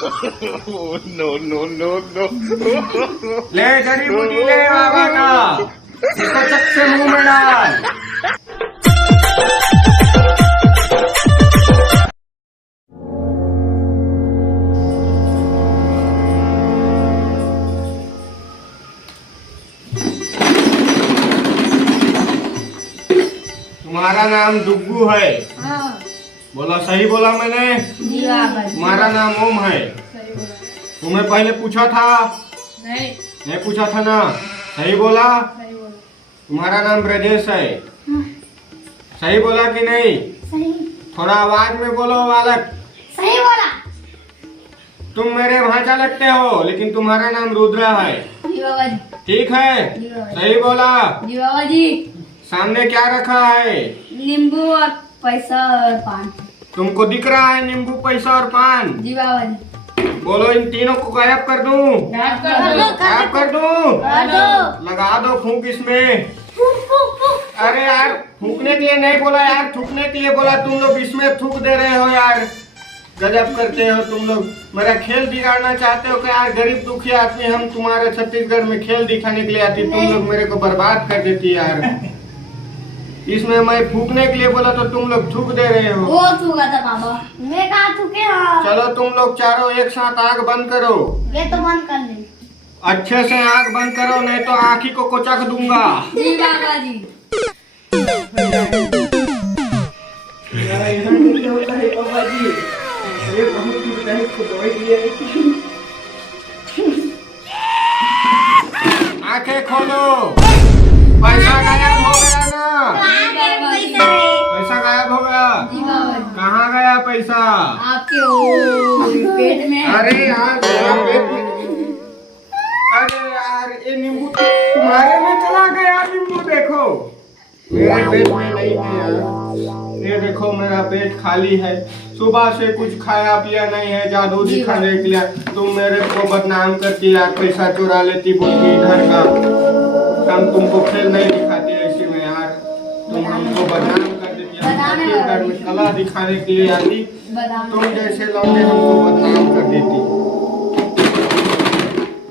No no no no. ले जड़ी बूटी ले बाबा का, इसको चक से मुंह में डाल। तुम्हारा नाम डुग्गू है? हाँ। बोला सही बोला मैंने? जी बाबा जी। तुम्हारा नाम ओम है? सही बोला। तुम्हें पहले पूछा था? नहीं पूछा था ना? सही बोला? सही बोला। तुम्हारा नाम ब्रजेश है? सही बोला कि नहीं? सही। थोड़ा आवाज में बोलो बालक। सही बोला। तुम मेरे भांचा लगते हो, लेकिन तुम्हारा नाम रुद्र है। जी बाबा जी। ठीक है? जी बाबा जी। सही बोला? जी बाबा जी। सामने क्या रखा है? नींबू और पैसा और पान। तुमको दिख रहा है नींबू, पैसा और पान? जी बाबा जी। बोलो इन तीनों को गायब कर दूं? गायब कर दो। गायब कर दूं? कर दो। लगा दो फूंक इसमें। अरे यार फूकने के लिए नहीं बोला यार, थूकने के लिए बोला। तुम लोग इसमें थूक दे रहे हो यार, गजब करते हो तुम लोग। मेरा खेल बिगाड़ना चाहते हो कि यार? गरीब दुखी आदमी हम, तुम्हारे छत्तीसगढ़ में खेल दिखाने के लिए आती, तुम लोग मेरे को बर्बाद कर देती यार। इसमें मैं फूकने के लिए बोला तो तुम लोग थूक दे रहे हो। वो थूका था बाबा। मैं कहाँ थूके? हाँ। चलो तुम लोग चारों एक साथ आंख बंद करो। ये तो बंद कर ले। अच्छे से आंख बंद करो, नहीं तो आँख ही को कोचक दूंगा। जी बाबा जी। आंखें खोलो। पैसा गायब हो गया ना? पैसा गायब हो गया? जी बाबा जी। कहाँ गया पैसा? आपके वो पेट में। अरे यार मेरा पेट में। अरे यार ये नींबू तुम्हारे में चला गया। नींबू देखो मेरे पेट में नहीं है। ये देखो मेरा पेट खाली है। सुबह से कुछ खाया पिया नहीं है, जादू दिखाने के लिए तुम मेरे को बदनाम करती यार। पैसा चुरा लेती बोलती इधर का। हम तुमको खेल नहीं दिखाते ऐसे में यार, तुम हमको बदनाम कर देती। छत्तीसगढ़ में कला दिखाने के लिए आती, तुम जैसे लौंडे हमको बदनाम कर देती।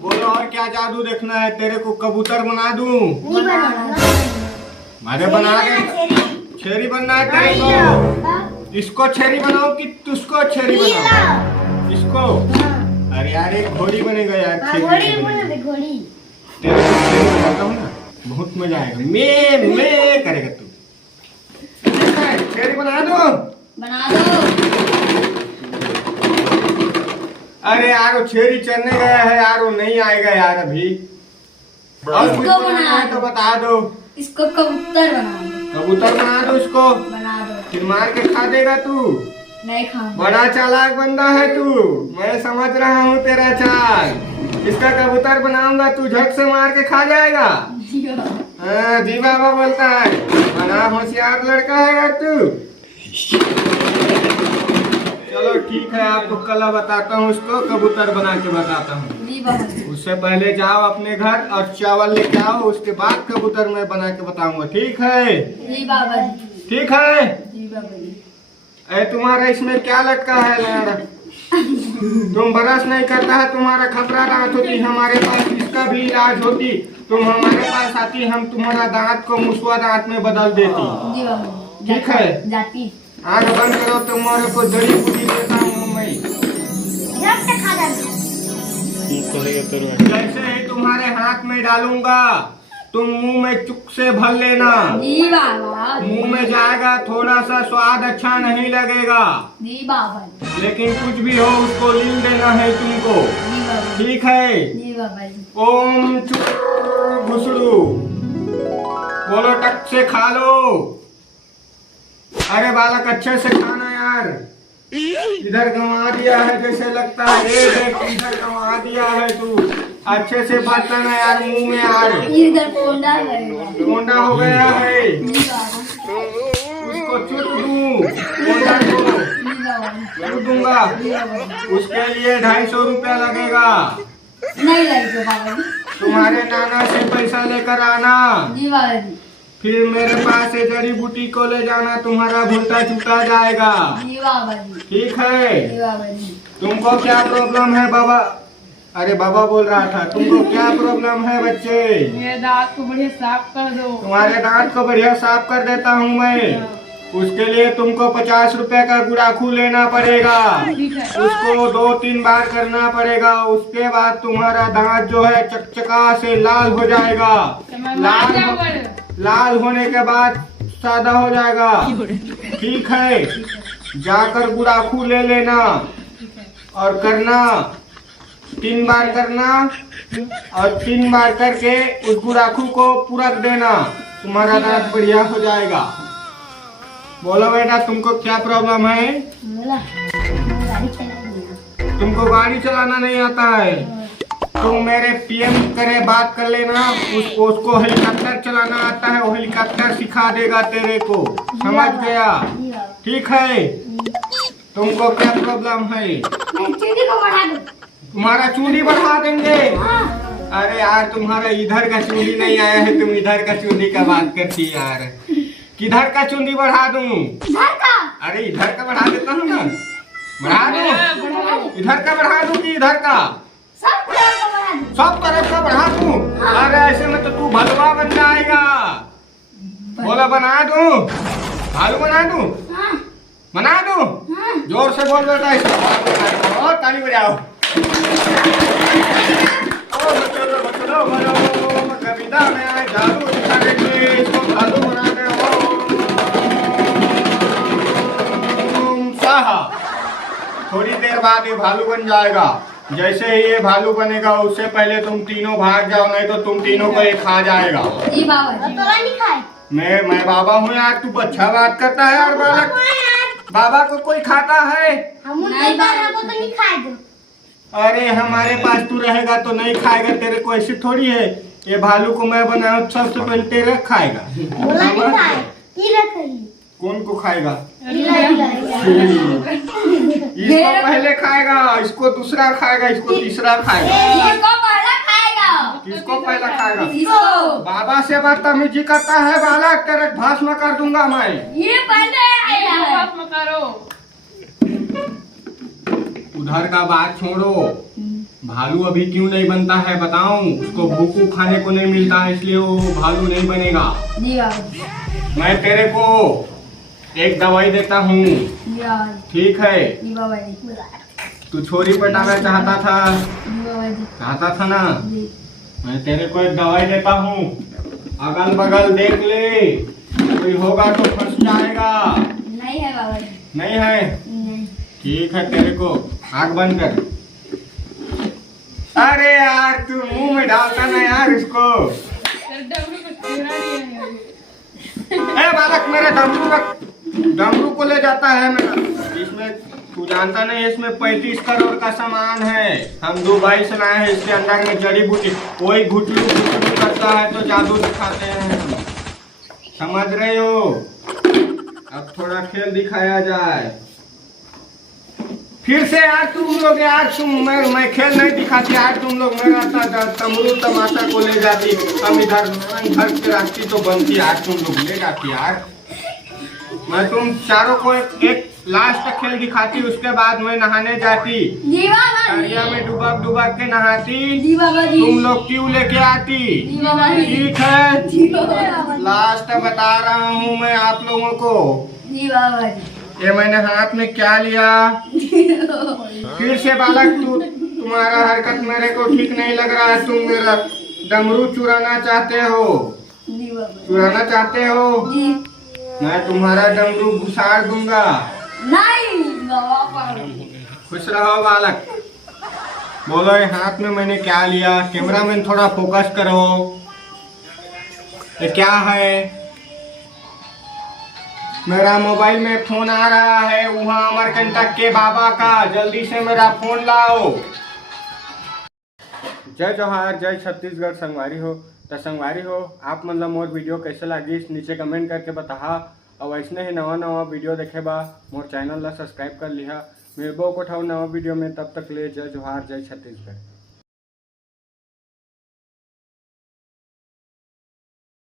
बोलो और क्या जादू देखना है? तेरे को कबूतर बना दूं? अरे बना दे। छेरी बनना है तेरे को? इसको छेरी बनाओ कि तुझको छेरी बनाओ? इसको? अरे यार एक घोड़ी बनेगा यार। घोड़ी। तेरे को छेरी बनाता हूँ ना, बहुत मजा आएगा। मैं करेगा तू। ठीक है छेरी बना दो। बना दो। अरे यार वो छेरी चढ़ने गया है यार, वो नहीं आएगा यार अभी। और कुछ इसको बनाना है तो बता दो। इसको कबूतर बना दो। कबूतर बना दो इसको। बना दो। फिर मार के खा देगा तू? नहीं खाऊंगा। बड़ा चालाक बंदा है तू, मैं समझ रहा हूँ तेरा चाल। इसका कबूतर बनाऊंगा, तू झट से मार के खा जाएगा। जी बाबा। हाँ जी बाबा बोलता है। बड़ा होशियार लड़का है यार तू। चलो ठीक है, आपको कला बताता हूँ, उसको कबूतर बना के बताता हूँ। जी बाबा जी। उससे पहले जाओ अपने घर और चावल लेके आओ, उसके बाद कबूतर मैं बना के बताऊंगा। ठीक है? जी बाबा जी। ठीक है? जी बाबा जी। अरे तुम्हारा इसमें क्या लटका है यार? तुम ब्रश नहीं करता है, तुम्हारा खतरा दांत होती, हमारे पास इसका भी इलाज होती। तुम हमारे पास आती, हम तुम्हारा दांत को मुसवा दांत में बदल देती। जी बाबा जी। ठीक है? जाती। आँख बंद करो, तुम्हारे को जड़ी बूटी देता हूँ मैं। जैसे ही तुम्हारे हाथ में डालूंगा, तुम मुंह में चुक से भर लेना। जी बाबा। मुंह में जाएगा, थोड़ा सा स्वाद अच्छा नहीं लगेगा, जी बाबा जी। लेकिन कुछ भी हो उसको लील देना है तुमको। जी बाबा जी। ठीक है? जी बाबा जी। ओम चुप घुसड़ू बोलो, टक से खा लो। अरे बालक अच्छे से खाना यार। इधर गंवा दिया है जैसे लगता है। देख इधर गंवा दिया है तू। अच्छे से बात करना यार, मुंह में यार इधर पोंडा है। कोंडा हो गया है। जी बाबा। उसको चुट दूं, कोंडा को जी बाबा जी। चुट दूंगा। जी बाबा जी। उसके लिए 250 रुपया लगेगा। नहीं लगेगा बाबा जी। तुम्हारे नाना से पैसा लेकर आना, जी बाबा जी। फिर मेरे पास से जड़ी बूटी को ले जाना, तुम्हारा भूलता चुका जाएगा। जी बाबा जी। ठीक है? जी बाबा जी। तुमको क्या प्रॉब्लम है बाबा? अरे बाबा बोल रहा था, तुमको क्या प्रॉब्लम है बच्चे? मेरे दांत को बढ़िया साफ कर दो। तुम्हारे दांत को बढ़िया साफ कर देता हूँ मैं। उसके लिए तुमको 50 रुपए का गुड़ाखू लेना पड़ेगा। ठीक है। उसको 2-3 बार करना पड़ेगा। उसके बाद तुम्हारा दांत जो है चकचका से लाल हो जाएगा। तो मैं मार जाऊंगा। लाल होने के बाद सादा हो जाएगा। ठीक है, जाकर गुड़ाखू ले लेना और करना 3 बार करना, और 3 बार करके उस गुड़ाखू को पूरक देना, तुम्हारा दांत बढ़िया हो जाएगा। बोलो बेटा, तुमको क्या प्रॉब्लम है? तुमको गाड़ी चलाना नहीं आता है? तुम मेरे पीएम करे बात कर लेना, उसको हेलीकॉप्टर चलाना आता है, वो हेलीकॉप्टर सिखा देगा तेरे को। समझ गया? ठीक है। तुमको क्या प्रॉब्लम है? तुम्हारा चूड़ी बढ़ा देंगे। अरे यार, तुम्हारा इधर का चूड़ी नहीं आया है, तुम इधर का चूड़ी का बात करती यार। किधर का चूड़ी बढ़ा दूं? अरे इधर का बढ़ा देता हूँ ना। बढ़ा दूं? इधर का बढ़ा दूं कि इधर का? सब तरफ का बढ़ा दूं? अरे ऐसे में तो तू भलवा बन जाएगा। बोला बना दूं? भालू बना दूं? बना दूं? जोर से बोल बेटा, इसको ताली बजाओ। कविता में आए जादू दिखाएंगे, इसको भालू बना दे। थोड़ी देर बाद ये भालू बन जाएगा। जैसे ही ये भालू बनेगा, उससे पहले तुम तीनों भाग जाओ, नहीं तो तुम तीनों को ये खा जाएगा। जी बाबा जी। मैं बाबा हूँ यार, तू अच्छा बात करता है यार बालक। बाबा को कोई खाता है? नहीं खाएगा। अरे हमारे पास तू रहेगा तो नहीं खाएगा, तेरे को ऐसी थोड़ी है। ये भालू को मैं बनाया, सबसे पहले तेरे खाएगा। कौन को खाएगा? इसको पहले खाएगा, इसको दूसरा खाएगा, इसको तीसरा खाएगा। किसको पहला खाएगा? बाबा से बदतमीजी करता है बालक, तेरे भस्म कर दूंगा मैं। ये पहले भस्म करो। उधर का बात छोड़ो। भालू अभी क्यों नहीं बनता है बताऊं? उसको भूखू खाने को नहीं मिलता है, इसलिए वो भालू नहीं बनेगा। जी बाबा। मैं तेरे को एक दवाई देता हूँ, ठीक है? जी बाबा जी। तू छोरी पटाना चाहता था, जी बाबा जी। चाहता था ना? जी। मैं तेरे को एक दवाई देता हूँ, अगल बगल देख ले, कोई होगा तो फंस जाएगा। नहीं है बाबा जी। नहीं है? नहीं। ठीक है, तेरे को आँख बंद कर। अरे यार, तू मुंह में डालता ना यार इसको। ए बालक, मेरे डमरू को ले जाता है मेरा। इसमें तू जानता नहीं, इसमें 35 करोड़ का सामान है। हम दुबई से लाए हैं, इसके अंदर में जड़ी बूटी। कोई घुटलू करता है तो जादू दिखाते हैं। समझ रहे हो? अब थोड़ा खेल दिखाया जाए। फिर से यार तुम लोग, यार मैं खेल नहीं दिखाती यार। तुम लोग मेरा तमरू तमाशा को ले जाती, हम इधर के रास्ते तो बनती यार, तुम लोग ले जाती यार। मैं तुम चारों को एक लास्ट खेल दिखाती, उसके बाद मैं नहाने जाती। जी बाबा जी। दरिया में डुबा के नहाती। जी बाबा जी। तुम लोग क्यों लेके आती? जी बाबा जी। ठीक है, जी बाबा जी। लास्ट बता रहा हूँ मैं आप लोगों को। जी बाबा जी। ये मैंने हाथ में क्या लिया? फिर से बालक, तुम्हारा हरकत मेरे को ठीक नहीं लग रहा है। तुम मेरा डमरू चुराना चाहते हो? जी बाबा। चुराना चाहते हो? जी। मैं तुम्हारा डमरू घुसाड़ दूंगा। नहीं बाबा। खुश रहो बालक। बोलो, ये हाथ में मैंने क्या लिया? कैमरामैन थोड़ा फोकस करो। ये क्या है? मेरा मोबाइल में फोन आ रहा है, वहाँ अमरकंटक के बाबा का। जल्दी से मेरा फोन लाओ। जय जोहार, जय छत्तीसगढ़। संगवारी हो तो संगवारी हो, आप मतलब मोर वीडियो कैसे लगी नीचे कमेंट करके बता। और ऐसे ही नवा वीडियो देखे बा मोर चैनल ला सब्सक्राइब कर लिहा। मिलबो को नवा वीडियो में, तब तक ले जय जोहार, जय छत्तीसगढ़।